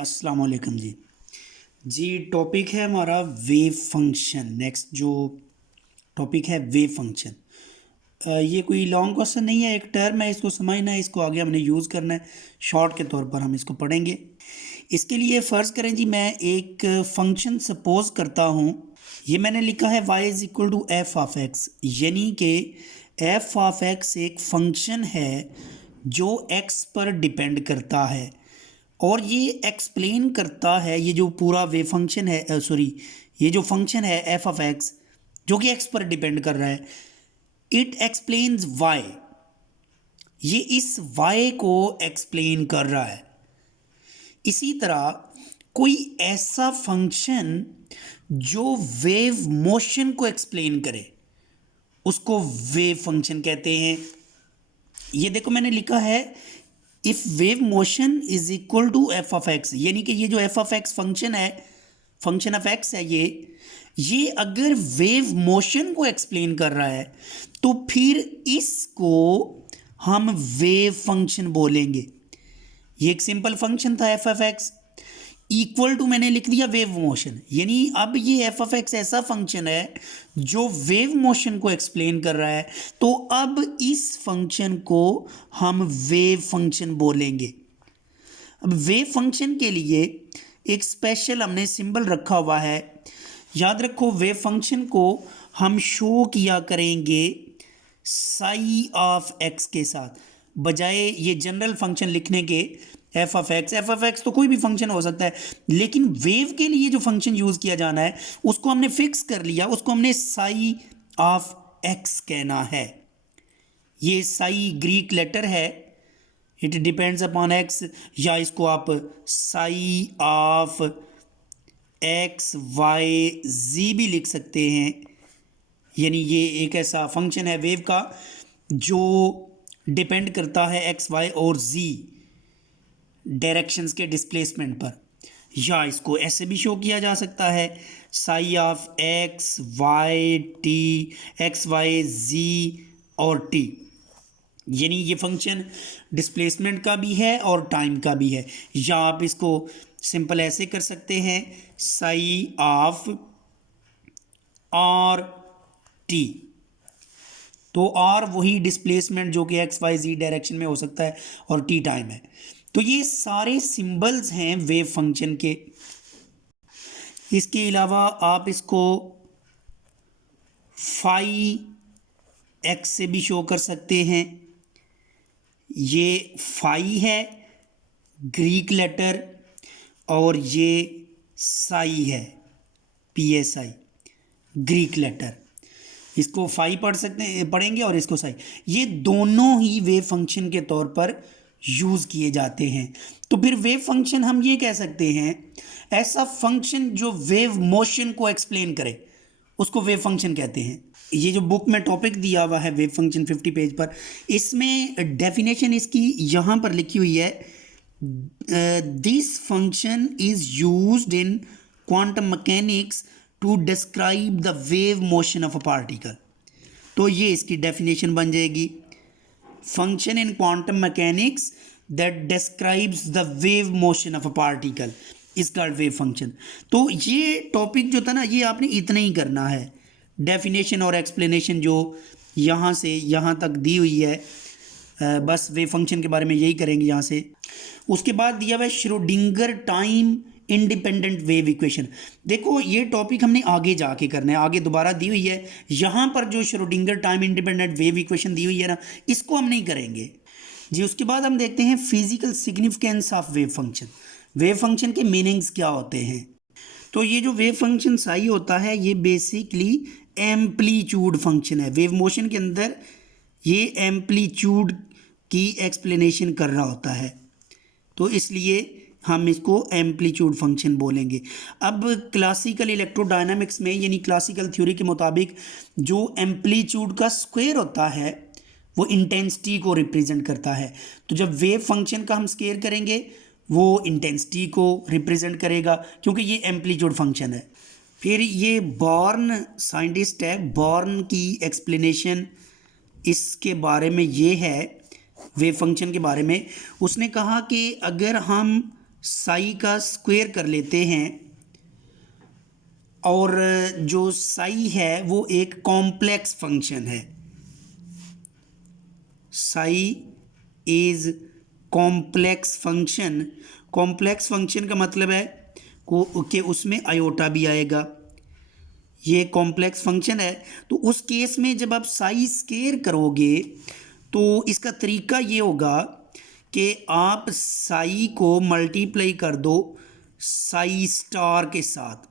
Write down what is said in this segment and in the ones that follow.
अस्सलाम वालेकुम जी। जी, टॉपिक है हमारा वेव फंक्शन। नेक्स्ट जो टॉपिक है वेव फंक्शन। ये कोई लॉन्ग क्वेश्चन नहीं है, एक टर्म है, इसको समझना है, इसको आगे हमने यूज़ करना है। शॉर्ट के तौर पर हम इसको पढ़ेंगे। इसके लिए फ़र्ज़ करें जी, मैं एक फंक्शन सपोज करता हूँ। ये मैंने लिखा है y is equal to F of X, यानी कि एफ ऑफ एक्स एक फंक्शन है जो x पर डिपेंड करता है और ये एक्सप्लेन करता है, ये जो पूरा वेव फंक्शन है, सॉरी, ये जो फंक्शन है एफ ऑफ एक्स जो कि एक्स पर डिपेंड कर रहा है, इट एक्सप्लेन्स वाई। ये इस वाई को एक्सप्लेन कर रहा है। इसी तरह कोई ऐसा फंक्शन जो वेव मोशन को एक्सप्लेन करे उसको वेव फंक्शन कहते हैं। ये देखो मैंने लिखा है if wave motion is equal to F of X, यानी कि ये जो एफ ऑफ एक्स फंक्शन है, फंक्शन ऑफ एक्स है, ये अगर वेव मोशन को एक्सप्लेन कर रहा है तो फिर इसको हम वेव फंक्शन बोलेंगे। ये एक सिंपल फंक्शन था F of X, equal to मैंने लिख दिया वेव मोशन, यानी अब ये एफ ऑफ एक्स ऐसा फंक्शन है जो वेव मोशन को एक्सप्लेन कर रहा है, तो अब इस फंक्शन को हम वेव फंक्शन बोलेंगे। अब वेव फंक्शन के लिए एक स्पेशल हमने सिंबल रखा हुआ है। याद रखो, वेव फंक्शन को हम शो किया करेंगे साई ऑफ एक्स के साथ, बजाय ये जनरल फंक्शन लिखने के एफ ऑफ एक्स तो कोई भी फंक्शन हो सकता है, लेकिन वेव के लिए जो फंक्शन यूज़ किया जाना है उसको हमने फिक्स कर लिया, उसको हमने साई ऑफ एक्स कहना है। ये साई ग्रीक लेटर है, इट डिपेंड्स अपॉन एक्स, या इसको आप साई ऑफ एक्स वाई जी भी लिख सकते हैं। यानी ये एक ऐसा फंक्शन है वेव का जो डिपेंड करता है एक्स वाई और जी डायरेक्शंस के डिस्प्लेसमेंट पर, या इसको ऐसे भी शो किया जा सकता है psi of X Y T, X Y Z और टी। यानी ये फंक्शन डिस्प्लेसमेंट का भी है और टाइम का भी है। या आप इसको सिंपल ऐसे कर सकते हैं साई ऑफ आर टी, तो आर वही डिस्प्लेसमेंट जो कि एक्स वाई जी डायरेक्शन में हो सकता है और टी टाइम है। तो ये सारे सिंबल्स हैं वेव फंक्शन के। इसके अलावा आप इसको फाई एक्स से भी शो कर सकते हैं। ये फाई है ग्रीक लेटर और ये साई है PSI ग्रीक लेटर। इसको फाई पढ़ सकते हैं, पढ़ेंगे, और इसको साई। ये दोनों ही वेव फंक्शन के तौर पर यूज़ किए जाते हैं। तो फिर वेव फंक्शन हम ये कह सकते हैं ऐसा फंक्शन जो वेव मोशन को एक्सप्लेन करे उसको वेव फंक्शन कहते हैं। ये जो बुक में टॉपिक दिया हुआ है वेव फंक्शन 50 पेज पर, इसमें डेफिनेशन इसकी यहाँ पर लिखी हुई है, this function is used in quantum mechanics to describe the wave motion of a particle. तो ये इसकी डेफिनेशन बन जाएगी, function in quantum mechanics that describes the wave motion of a particle is called wave function. तो ये topic जो था ना, ये आपने इतना ही करना है। डेफिनेशन और एक्सप्लेनेशन जो यहाँ से यहाँ तक दी हुई है, बस वेव फंक्शन के बारे में यही करेंगे यहाँ से। उसके बाद दिया हुआ है Schrodinger time independent wave equation. देखो ये टॉपिक हमने आगे जाके करना है, आगे दोबारा दी हुई है। यहाँ पर जो Schrodinger time independent wave equation दी हुई है ना, इसको हम नहीं करेंगे जी। उसके बाद हम देखते हैं physical significance of wave function. Wave function के मीनिंग्स क्या होते हैं। तो ये जो वेव फंक्शन साई होता है ये बेसिकली एम्पलीट्यूड फंक्शन है। वेव मोशन के अंदर ये एम्पलीट्यूड की एक्सप्लेनेशन कर रहा होता है, तो इसलिए हम इसको एम्पलीट्यूड फंक्शन बोलेंगे। अब क्लासिकल इलेक्ट्रोडायनामिक्स में, यानी क्लासिकल थ्योरी के मुताबिक, जो एम्पलीट्यूड का स्क्वायर होता है वो इंटेंसिटी को रिप्रेजेंट करता है। तो जब वेव फंक्शन का हम स्क्वायर करेंगे वो इंटेंसिटी को रिप्रेजेंट करेगा, क्योंकि ये एम्पलीट्यूड फंक्शन है। फिर ये बॉर्न साइंटिस्ट है, बॉर्न की एक्सप्लेनेशन इसके बारे में ये है, वेव फंक्शन के बारे में। उसने कहा कि अगर हम साई का स्क्वायर कर लेते हैं, और जो साई है वो एक कॉम्प्लेक्स फंक्शन है। Sai is complex function. Complex function का मतलब है कि उसमें आयोटा भी आएगा। ये कॉम्प्लेक्स फंक्शन है, तो उस केस में जब आप साई स्क्वायर करोगे तो इसका तरीका ये होगा कि आप साई को मल्टीप्लाई कर दो साई स्टार के साथ।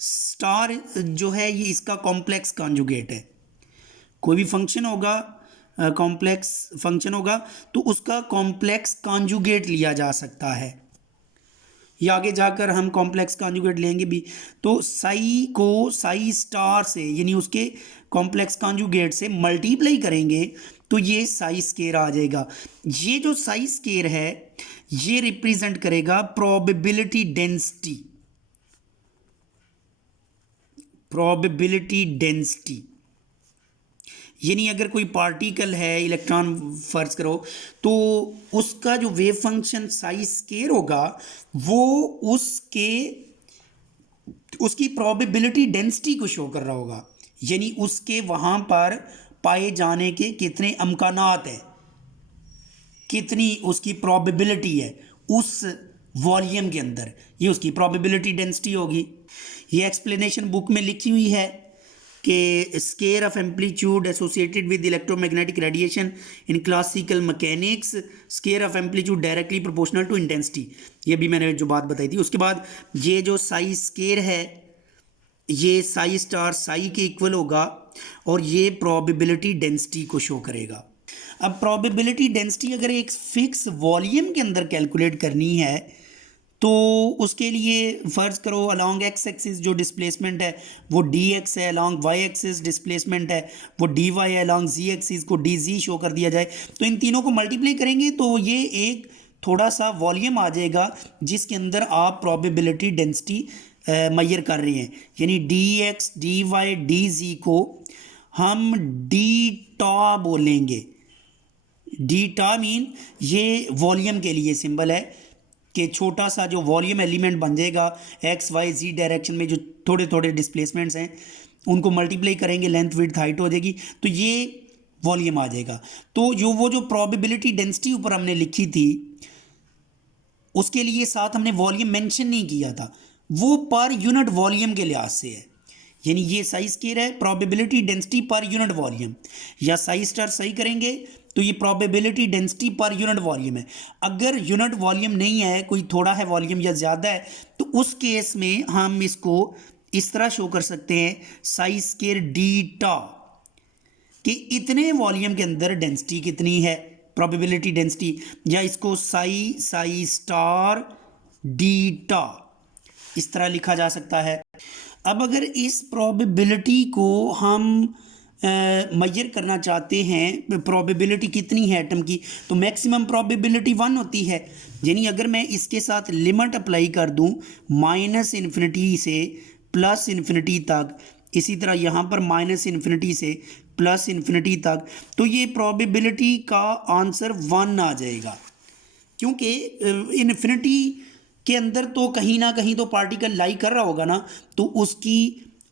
स्टार जो है ये इसका कॉम्प्लेक्स कॉन्जुगेट है। कोई भी फंक्शन होगा, कॉम्प्लेक्स फंक्शन होगा, तो उसका कॉम्प्लेक्स कॉन्जुगेट लिया जा सकता है, या आगे जाकर हम कॉम्प्लेक्स कॉन्जुगेट लेंगे भी। तो साई को साई स्टार से यानी उसके कॉम्प्लेक्स कॉन्जुगेट से मल्टीप्लाई करेंगे तो ये साई स्केयर आ जाएगा। ये जो साई स्केयर है ये रिप्रेजेंट करेगा प्रोबेबिलिटी डेंसिटी। प्रोबेबिलिटी डेंसिटी यानी अगर कोई पार्टिकल है, इलेक्ट्रॉन फर्ज करो, तो उसका जो वेव फंक्शन साई स्केयर होगा वो उसकी प्रोबेबिलिटी डेंसिटी को शो कर रहा होगा, यानी उसके वहां पर पाए जाने के कितने अमकानात है, कितनी उसकी प्रोबेबिलिटी है उस वॉल्यूम के अंदर, ये उसकी प्रोबेबिलिटी डेंसिटी होगी। ये एक्सप्लेनेशन बुक में लिखी हुई है कि square of amplitude associated with electromagnetic radiation in classical mechanics, square of amplitude directly proportional to intensity. ये भी मैंने जो बात बताई थी। उसके बाद ये जो साई स्केयर है ये साई स्टार साई के इक्वल होगा और ये प्रोबेबिलिटी डेंसिटी को शो करेगा। अब प्रोबेबिलिटी डेंसिटी अगर एक फिक्स वॉल्यूम के अंदर कैलकुलेट करनी है तो उसके लिए फ़र्ज़ करो अलॉन्ग एक्स एक्सिस जो डिस्प्लेसमेंट है वो डी एक्स है, अलॉन्ग वाई एक्सिस डिस्प्लेसमेंट है वो डी वाई है, अलॉन्ग जी एक्सिस को डी जी शो कर दिया जाए, तो इन तीनों को मल्टीप्लाई करेंगे तो ये एक थोड़ा सा वॉल्यूम आ जाएगा जिसके अंदर आप प्रोबेबिलिटी डेंसिटी मेजर कर रहे हैं। यानी D X D Y D G को हम डी टा बोलेंगे। डी टा मीन ये वॉल्यूम के लिए सिंबल है कि छोटा सा जो वॉल्यूम एलिमेंट बन जाएगा एक्स वाई जी डायरेक्शन में, जो थोड़े थोड़े डिस्प्लेसमेंट्स हैं उनको मल्टीप्लाई करेंगे, लेंथ विड्थ हाइट हो जाएगी, तो ये वॉल्यूम आ जाएगा। तो वो जो प्रोबेबिलिटी डेंसिटी ऊपर हमने लिखी थी उसके लिए साथ हमने वॉल्यूम मेंशन नहीं किया था, वो पर यूनिट वॉल्यूम के लिहाज से है। यानी ये साई स्केयर है probability density per unit volume, या साई स्टार सही करेंगे तो ये probability density per unit volume है। अगर यूनिट वॉल्यूम नहीं है, कोई थोड़ा है वॉल्यूम या ज़्यादा है, तो उस केस में हम इसको इस तरह शो कर सकते हैं साई स्केयर डी टा, कि इतने वॉल्यूम के अंदर डेंसिटी कितनी है, प्रोबेबिलिटी डेंसिटी, या इसको साई स्टार डी टा इस तरह लिखा जा सकता है। अब अगर इस प्रोबेबिलिटी को हम मेजर करना चाहते हैं, प्रोबेबिलिटी कितनी है एटम की, तो मैक्सिमम प्रोबेबिलिटी 1 होती है। यानी अगर मैं इसके साथ लिमिट अप्लाई कर दूं माइनस इन्फिनिटी से प्लस इन्फिनिटी तक, इसी तरह यहाँ पर माइनस इन्फिनिटी से प्लस इन्फिनिटी तक, तो ये प्रोबेबिलिटी का आंसर 1 आ जाएगा, क्योंकि इन्फिनिटी के अंदर तो कहीं ना कहीं तो पार्टिकल लाई कर रहा होगा ना, तो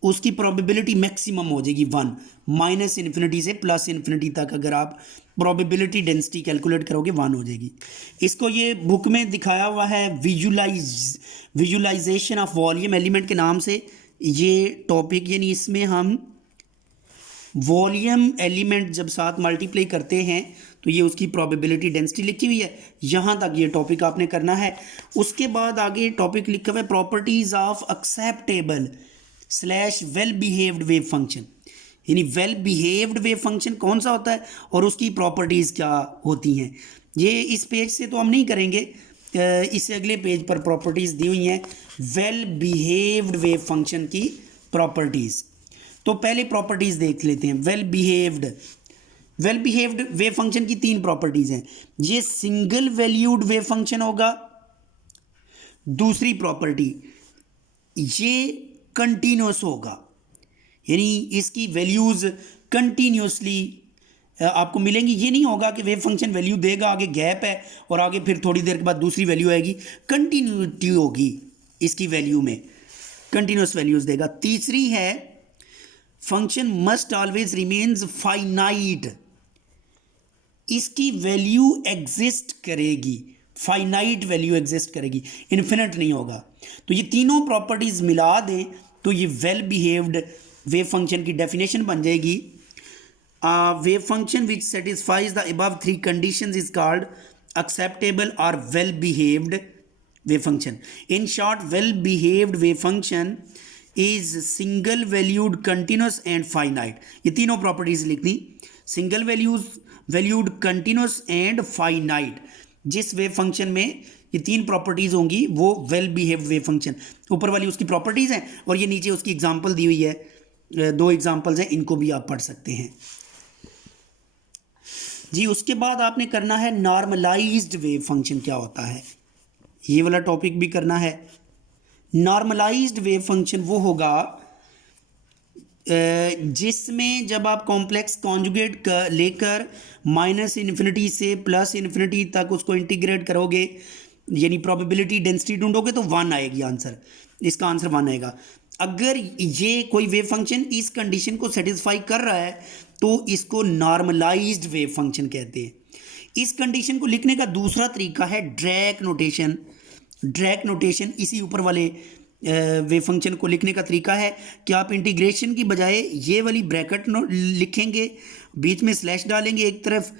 उसकी प्रोबेबिलिटी मैक्सिमम हो जाएगी 1। माइनस इन्फिनिटी से प्लस इन्फिनिटी तक अगर आप प्रोबेबिलिटी डेंसिटी कैलकुलेट करोगे 1 हो जाएगी। इसको ये बुक में दिखाया हुआ है विजुलाइजेशन ऑफ वॉल्यूम एलिमेंट के नाम से ये टॉपिक, यानी इसमें हम वॉल्यूम एलिमेंट जब साथ मल्टीप्लाई करते हैं तो ये उसकी प्रोबेबिलिटी डेंसिटी लिखी हुई है। यहाँ तक ये टॉपिक आपने करना है। उसके बाद आगे टॉपिक लिखा हुआ है properties of acceptable / well behaved wave function. यानी वेल बिहेव्ड वेव फंक्शन कौन सा होता है और उसकी प्रॉपर्टीज़ क्या होती हैं। ये इस पेज से तो हम नहीं करेंगे, इससे अगले पेज पर प्रॉपर्टीज़ दी हुई हैं वेल बिहेव्ड वेव फंक्शन की प्रॉपर्टीज़। तो पहले प्रॉपर्टीज़ देख लेते हैं। वेल बिहेव्ड वेव फंक्शन की 3 प्रॉपर्टीज़ हैं। ये सिंगल वैल्यूड वेव फंक्शन होगा। दूसरी प्रॉपर्टी, ये कंटिन्यूस होगा, यानी इसकी वैल्यूज़ कंटिन्यूसली आपको मिलेंगी। ये नहीं होगा कि वेव फंक्शन वैल्यू देगा, आगे गैप है और आगे फिर थोड़ी देर के बाद दूसरी वैल्यू आएगी। कंटिन्यूटी होगी इसकी वैल्यू में, कंटिन्यूस वैल्यूज देगा। तीसरी है function must always remains finite, इसकी वैल्यू एग्जिस्ट करेगी, फाइनाइट वैल्यू एग्जिस्ट करेगी, इन्फिनिट नहीं होगा। तो ये तीनों प्रॉपर्टीज मिला दें तो ये वेल बिहेव्ड वेव फंक्शन की डेफिनेशन बन जाएगी। Wave function which satisfies the above three conditions is called acceptable or well behaved wave function. In short, well behaved wave function is single valued, continuous and finite. ये तीनों properties लिखनी, single valued, continuous and finite. जिस wave function में ये तीन properties होंगी वो well behaved wave function. ऊपर वाली उसकी प्रॉपर्टीज हैं और ये नीचे उसकी एग्जांपल दी हुई है, दो एग्जांपल्स हैं, इनको भी आप पढ़ सकते हैं जी। उसके बाद आपने करना है नॉर्मलाइज्ड वेव फंक्शन क्या होता है, ये वाला टॉपिक भी करना है। नॉर्मलाइज्ड वेव फंक्शन वो होगा जिसमें जब आप कॉम्प्लेक्स कॉन्जुगेट लेकर माइनस इन्फिनिटी से प्लस इन्फिनिटी तक उसको इंटीग्रेट करोगे, यानी प्रोबेबिलिटी डेंसिटी ढूंढोगे तो 1 आएगी आंसर, इसका आंसर 1 आएगा। अगर ये कोई वेव फंक्शन इस कंडीशन को सेटिस्फाई कर रहा है तो इसको नॉर्मलाइज्ड वेव फंक्शन कहते हैं। इस कंडीशन को लिखने का दूसरा तरीका है ड्रैक नोटेशन। ड्रैक नोटेशन इसी ऊपर वाले वेव फंक्शन को लिखने का तरीका है कि आप इंटीग्रेशन की बजाय ये वाली ब्रैकेट लिखेंगे, बीच में स्लैश डालेंगे, एक तरफ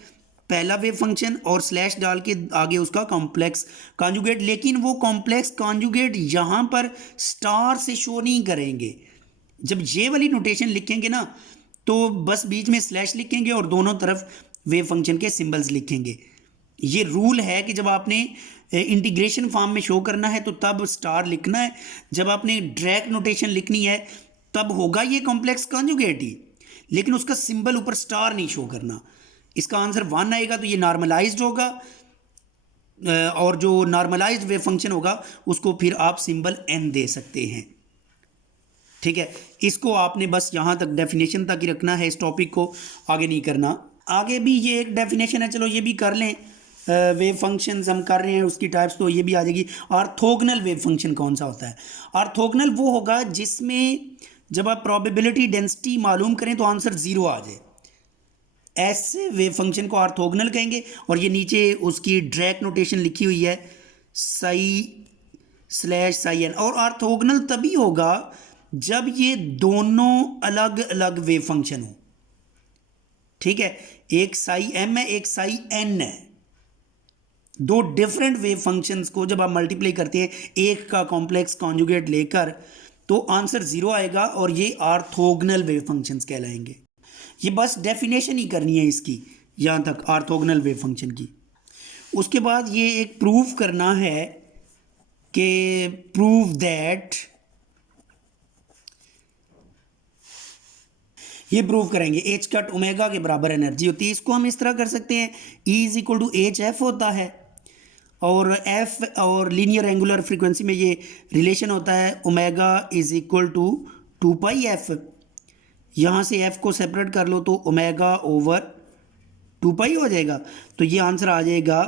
पहला वेव फंक्शन और स्लैश डाल के आगे उसका कॉम्प्लेक्स कॉन्जुगेट। लेकिन वो कॉम्प्लेक्स कॉन्जुगेट यहाँ पर स्टार से शो नहीं करेंगे। जब ये वाली नोटेशन लिखेंगे ना तो बस बीच में स्लैश लिखेंगे और दोनों तरफ वेव फंक्शन के सिंबल्स लिखेंगे। ये रूल है कि जब आपने इंटीग्रेशन फॉर्म में शो करना है तो तब स्टार लिखना है, जब आपने ड्रैक नोटेशन लिखनी है तब होगा ये कॉम्प्लेक्स कॉन्जुगेट ही, लेकिन उसका सिंबल ऊपर स्टार नहीं शो करना। इसका आंसर 1 आएगा तो ये नॉर्मलाइज्ड होगा, और जो नॉर्मलाइज्ड वेव फंक्शन होगा उसको फिर आप सिंबल n दे सकते हैं। ठीक है, इसको आपने बस यहाँ तक डेफिनेशन तक ही रखना है, इस टॉपिक को आगे नहीं करना। आगे भी ये एक डेफिनेशन है, चलो ये भी कर लें। वेव फंक्शंस हम कर रहे हैं उसकी टाइप्स, तो ये भी आ जाएगी। ऑर्थोगोनल वेव फंक्शन कौन सा होता है? ऑर्थोगोनल वो होगा जिसमें जब आप प्रोबेबिलिटी डेंसिटी मालूम करें तो आंसर 0 आ जाए, ऐसे वेव फंक्शन को ऑर्थोगोनल कहेंगे। और ये नीचे उसकी ड्रैक नोटेशन लिखी हुई है psi/n। और ऑर्थोगोनल तभी होगा जब ये दोनों अलग अलग वेव फंक्शन हो। ठीक है, एक psi_m है, एक psi_n है। दो डिफरेंट वेव फंक्शंस को जब आप मल्टीप्लाई करते हैं एक का कॉम्प्लेक्स कॉन्जुगेट लेकर तो आंसर 0 आएगा और ये ऑर्थोगोनल वेव फंक्शंस कहलाएंगे। ये बस डेफिनेशन ही करनी है इसकी यहाँ तक, ऑर्थोगोनल वेव फंक्शन की। उसके बाद ये एक प्रूफ करना है कि प्रूव दैट, ये प्रूव करेंगे एच कट ओमेगा के बराबर एनर्जी होती है। इसको हम इस तरह कर सकते हैं, E = HF होता है और F और लीनियर एंगुलर फ्रीक्वेंसी में ये रिलेशन होता है ओमेगा = 2πf। यहाँ से F को सेपरेट कर लो तो ओमेगा ओवर 2π हो जाएगा। तो ये आंसर आ जाएगा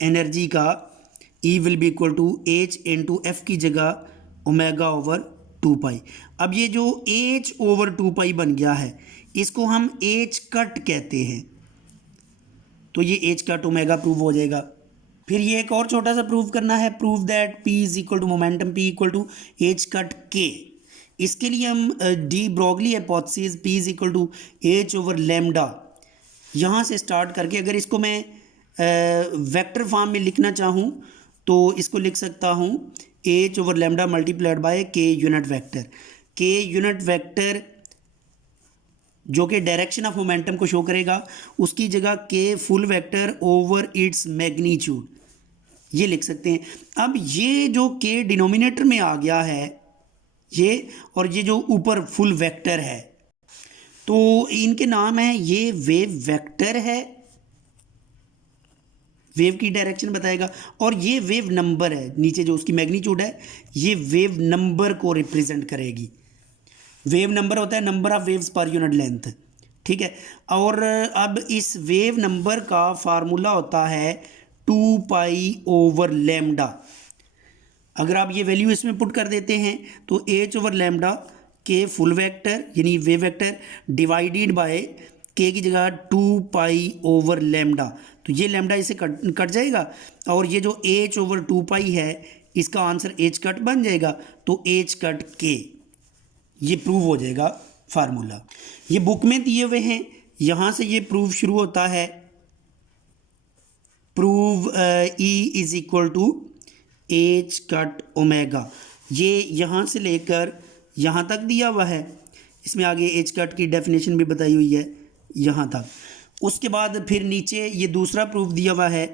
एनर्जी का, E will be equal to H into F की जगह ओमेगा ओवर 2π। अब ये जो H ओवर 2π बन गया है इसको हम H कट कहते हैं, तो ये H कट ओमेगा प्रूव हो जाएगा। फिर ये एक और छोटा सा प्रूव करना है, prove that P = momentum P = H cut K। इसके लिए हम de Broglie hypothesis P = H over lambda यहाँ से स्टार्ट करके, अगर इसको मैं वेक्टर फॉर्म में लिखना चाहूँ तो इसको लिख सकता हूँ H over lambda multiplied by K unit vector. K unit vector जो कि डायरेक्शन ऑफ मोमेंटम को शो करेगा, उसकी जगह K full vector over its magnitude ये लिख सकते हैं। अब ये जो K डिनोमिनेटर में आ गया है ये, और ये जो ऊपर फुल वेक्टर है, तो इनके नाम है, ये वेव वेक्टर है, वेव की डायरेक्शन बताएगा, और ये वेव नंबर है, नीचे जो उसकी मैग्नीट्यूड है ये वेव नंबर को रिप्रेजेंट करेगी। वेव नंबर होता है number of waves per unit length, ठीक है। और अब इस वेव नंबर का फार्मूला होता है 2 पाई/λ। अगर आप ये वैल्यू इसमें पुट कर देते हैं तो h/λ के फुल वेक्टर यानी वेव वेक्टर डिवाइडेड बाय के की जगह 2 पाई/λ, तो ये लैम्डा इसे कट जाएगा और ये जो h/2 पाई है इसका आंसर h कट बन जाएगा, तो h कट के ये प्रूव हो जाएगा फार्मूला। ये बुक में दिए हुए हैं, यहाँ से ये प्रूव शुरू होता है। Prove E is equal to H cut omega, ये यहाँ से लेकर यहाँ तक दिया हुआ है। इसमें आगे एच कट की डेफिनेशन भी बताई हुई है यहाँ तक। उसके बाद फिर नीचे ये दूसरा प्रूफ दिया हुआ है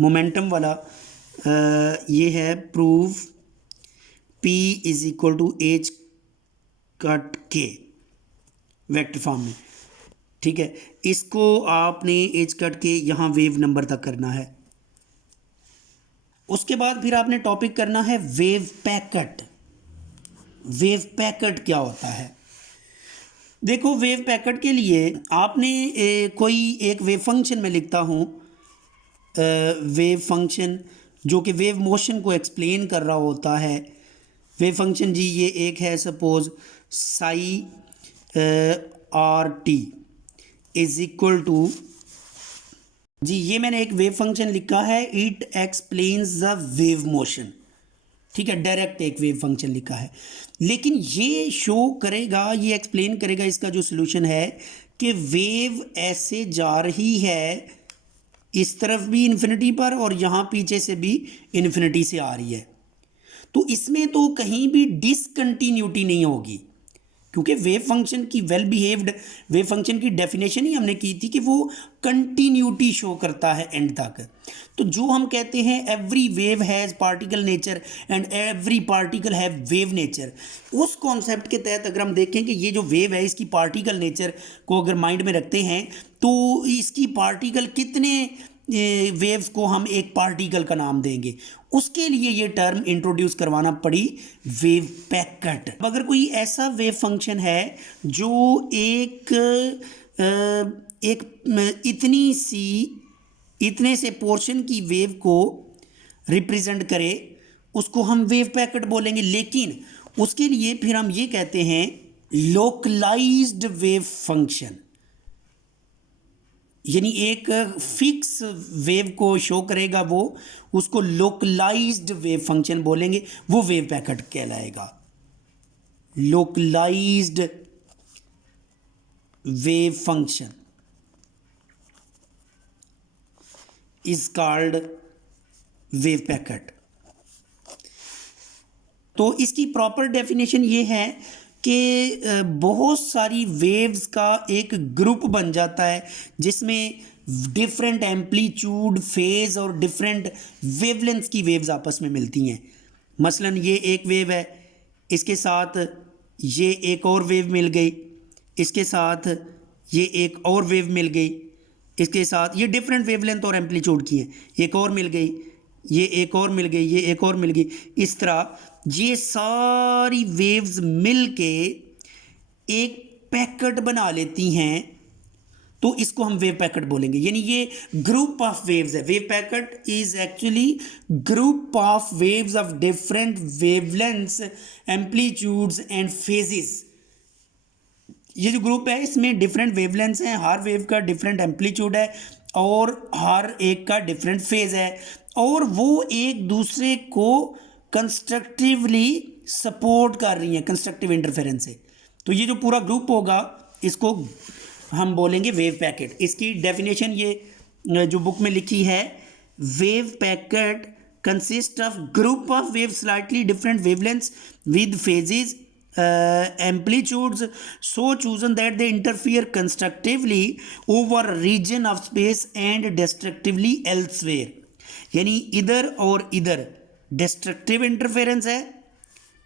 मोमेंटम वाला, ये है proof P is equal to H cut के वेक्टर फॉर्म में, ठीक है। इसको आपने एच कट के यहाँ वेव नंबर तक करना है। उसके बाद फिर आपने टॉपिक करना है वेव पैकेट। वेव पैकेट क्या होता है? देखो, वेव पैकेट के लिए आपने कोई एक वेव फंक्शन में लिखता हूँ, वेव फंक्शन जो कि वेव मोशन को एक्सप्लेन कर रहा होता है। वेव फंक्शन जी ये एक है, suppose psi R T is equal to G, ये मैंने एक वेव फंक्शन लिखा है, it explains the wave motion, ठीक है, डायरेक्ट एक वेव फंक्शन लिखा है। लेकिन ये शो करेगा, ये एक्सप्लेन करेगा इसका जो सोल्यूशन है कि वेव ऐसे जा रही है इस तरफ भी इन्फिनिटी पर और यहाँ पीछे से भी इन्फिनिटी से आ रही है, तो इसमें तो कहीं भी डिसकंटिन्यूटी नहीं होगी, क्योंकि वेव फंक्शन की वेल बिहेव्ड वेव फंक्शन की डेफिनेशन ही हमने की थी कि वो कंटिन्यूटी शो करता है एंड तक। तो जो हम कहते हैं every wave has particle nature and every particle have wave nature, उस कॉन्सेप्ट के तहत अगर हम देखें कि ये जो वेव है इसकी पार्टिकल नेचर को अगर माइंड में रखते हैं तो इसकी पार्टिकल कितने वेव्स को हम एक पार्टिकल का नाम देंगे, उसके लिए ये टर्म इंट्रोड्यूस करवाना पड़ी वेव पैकेट। अगर कोई ऐसा वेव फंक्शन है जो एक इतने से पोर्शन की वेव को रिप्रेजेंट करे, उसको हम वेव पैकेट बोलेंगे। लेकिन उसके लिए फिर हम ये कहते हैं लोकलाइज्ड वेव फंक्शन, यानी एक फिक्स वेव को शो करेगा वो, उसको लोकलाइज्ड वेव फंक्शन बोलेंगे, वो वेव पैकेट कहलाएगा। Localised wave function is called wave packet. तो इसकी प्रॉपर डेफिनेशन ये है कि बहुत सारी वेव्स का एक ग्रुप बन जाता है जिसमें डिफरेंट एम्पलीट्यूड, फेज और डिफरेंट वेवलेंथ की वेव्स आपस में मिलती हैं। मसलन ये एक वेव है, इसके साथ ये एक और वेव मिल गई, इसके साथ ये एक और वेव मिल गई, इसके साथ ये डिफरेंट वेवलेंथ और एम्पलीट्यूड की हैं, एक और मिल गई, ये एक और मिल गई, ये एक और मिल गई। इस तरह ये सारी वेव्स मिलके एक पैकेट बना लेती हैं, तो इसको हम वेव पैकेट बोलेंगे। यानी ये ग्रुप ऑफ वेव्स है। Wave packet is actually group of waves of different wavelengths, amplitudes and phases. ये जो ग्रुप है इसमें डिफरेंट वेवलेंथ्स हैं, हर वेव का डिफरेंट एम्पलीट्यूड है और हर एक का डिफरेंट फेज है, और वो एक दूसरे को कंस्ट्रक्टिवली सपोर्ट कर रही हैं कंस्ट्रक्टिव इंटरफेरेंस से। तो ये जो पूरा ग्रुप होगा इसको हम बोलेंगे वेव पैकेट। इसकी डेफिनेशन ये जो बुक में लिखी है, wave packet consist of group of wave slightly different wavelengths with phases amplitudes so chosen that they interfere constructively over a region of space and destructively elsewhere। यानी इधर और इधर डिस्ट्रक्टिव इंटरफेरेंस है,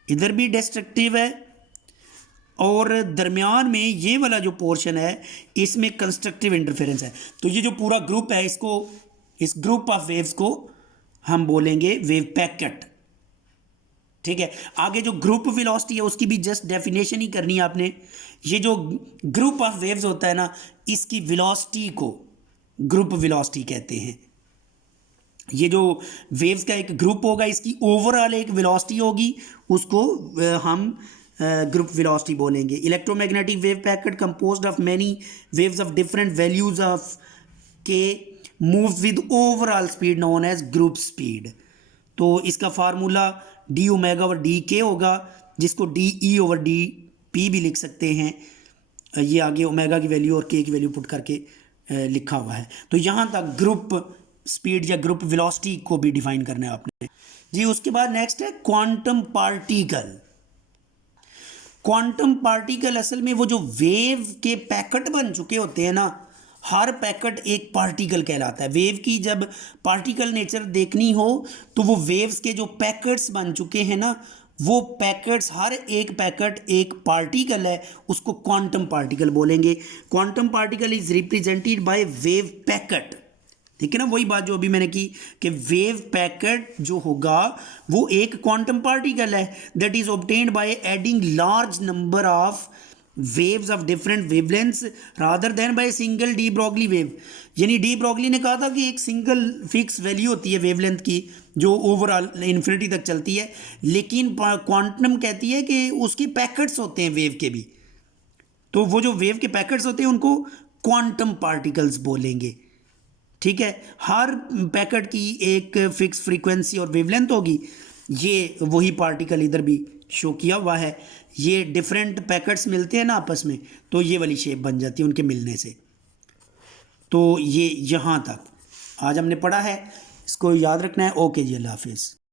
इधर भी डिस्ट्रक्टिव है, और दरमियान में ये वाला जो पोर्शन है इसमें कंस्ट्रक्टिव इंटरफेरेंस है। तो ये जो पूरा ग्रुप है इसको, इस ग्रुप ऑफ वेव्स को हम बोलेंगे वेव पैकेट। ठीक है। आगे जो ग्रुप वेलोसिटी है उसकी भी जस्ट डेफिनेशन ही करनी है आपने। ये जो ग्रुप ऑफ वेव्स होता है ना, इसकी वेलोसिटी को ग्रुप वेलोसिटी कहते हैं। ये जो वेव्स का एक ग्रुप होगा, इसकी ओवरऑल एक वेलोसिटी होगी, उसको हम ग्रुप वेलोसिटी बोलेंगे। Electromagnetic wave packet composed of many waves of different values of K moves with overall speed known as group speed. तो इसका formula D omega over D K होगा, जिसको D E over D P भी लिख सकते हैं। ये आगे ओमेगा की वैल्यू और के की वैल्यू पुट करके लिखा हुआ है। तो यहाँ तक ग्रुप स्पीड या ग्रुप वेलोसिटी को भी डिफाइन करना है आपने जी। उसके बाद नेक्स्ट है क्वांटम पार्टिकल। क्वांटम पार्टिकल असल में वो जो वेव के पैकेट बन चुके होते हैं ना, हर पैकेट एक पार्टिकल कहलाता है। वेव की जब पार्टिकल नेचर देखनी हो तो वो वेव्स के जो पैकेट्स बन चुके हैं ना, वो पैकेट्स, हर एक पैकेट एक पार्टिकल है, उसको क्वांटम पार्टिकल बोलेंगे। Quantum particle is represented by wave packet. ठीक है ना, वही बात जो अभी मैंने की कि वेव पैकेट जो होगा वो एक क्वांटम पार्टिकल है that is obtained by adding large number of waves of different wavelengths rather than by single de Broglie wave. यानी डी ब्रॉगली ने कहा था कि एक सिंगल फिक्स वैल्यू होती है वेवलेंथ की जो ओवरऑल इन्फिनिटी तक चलती है, लेकिन क्वांटम कहती है कि उसके पैकेट्स होते हैं वेव के भी। तो वो जो वेव के पैकेट्स होते हैं उनको क्वांटम पार्टिकल्स बोलेंगे। ठीक है, हर पैकेट की एक फिक्स फ्रीक्वेंसी और वेवलेंथ होगी। ये वही पार्टिकल इधर भी शो किया हुआ है। ये डिफरेंट पैकेट्स मिलते हैं ना आपस में, तो ये वाली शेप बन जाती है उनके मिलने से। तो ये यहाँ तक आज हमने पढ़ा है, इसको याद रखना है। ओके जी, अल्लाह हाफिज़।